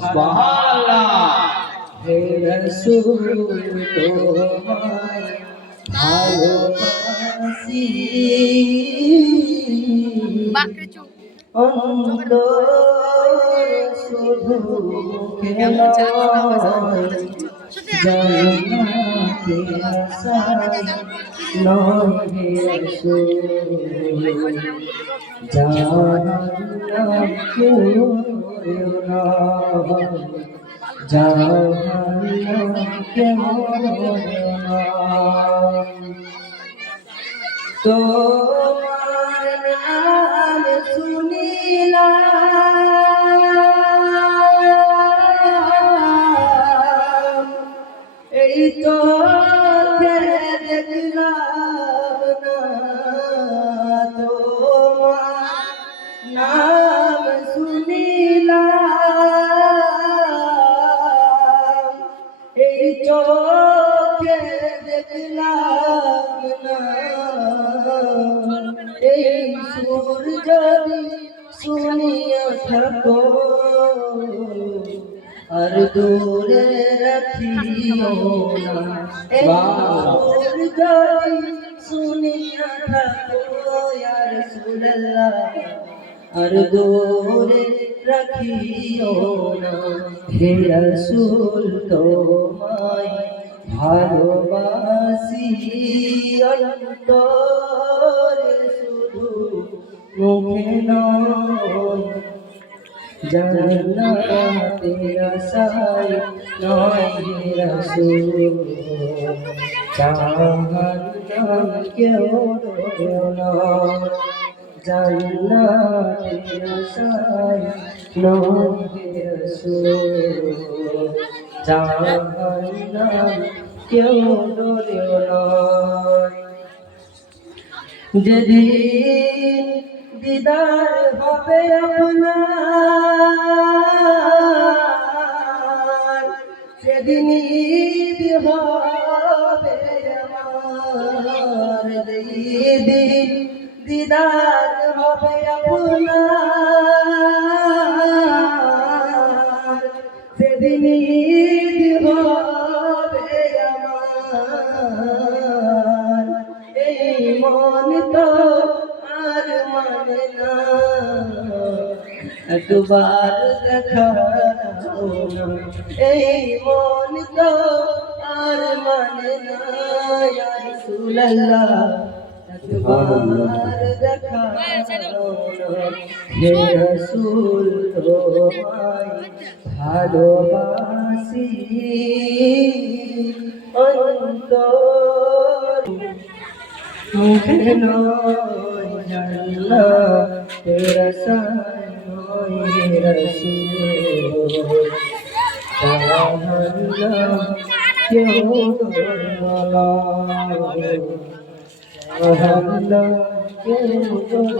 সুবহানাল্লাহ। হে রাসূল তোমায় ভালোবাসি অন্তর শুধু কেন জান্নাতে আশায় নয় হে রাসূল জাহান্নাম কেউ না জাহান্নাম কেউ না তোমার নাম শুনিলাম এই তো দেখলাম না তোমার নাম শুনিলাম এই চোখে দেখলাম না এই সুর যদি শুনিয়া থাকো আর দূরে রাখিও না এই সুর যদি শুনিয়া থাকো ইয়া রাসূলুল্লাহ আর দূরে রাখিও না হে রাসূল তোমায় ভালোবাসি অন্তরে শুধু মুখে নয় জান্নাতে আশায় নয় হে রাসূল জাহান্নাম কেউ না জান্নাতে আশায় নয় হে রাসূল জাহান্নাম কেউ ডরেও না যেদিন দিদার হবে আপনার সেদিন ঈদ হবে আমার যেদিন দিদার হবে আপনার সেদিন ঈদ হবে আমার এই মন তো আর মানে না একবার দেখা এই মন তো আর মানে না ইয়া রাসূলুল্লাহ একবার দেখা হে রাসূল তোমায় ভালোবাসি অন্তর মুখে নয় জান্নাতে আশায় নয় হে রাসূল জাহান্নাম কেউ না জাহান্নাম কেউ না।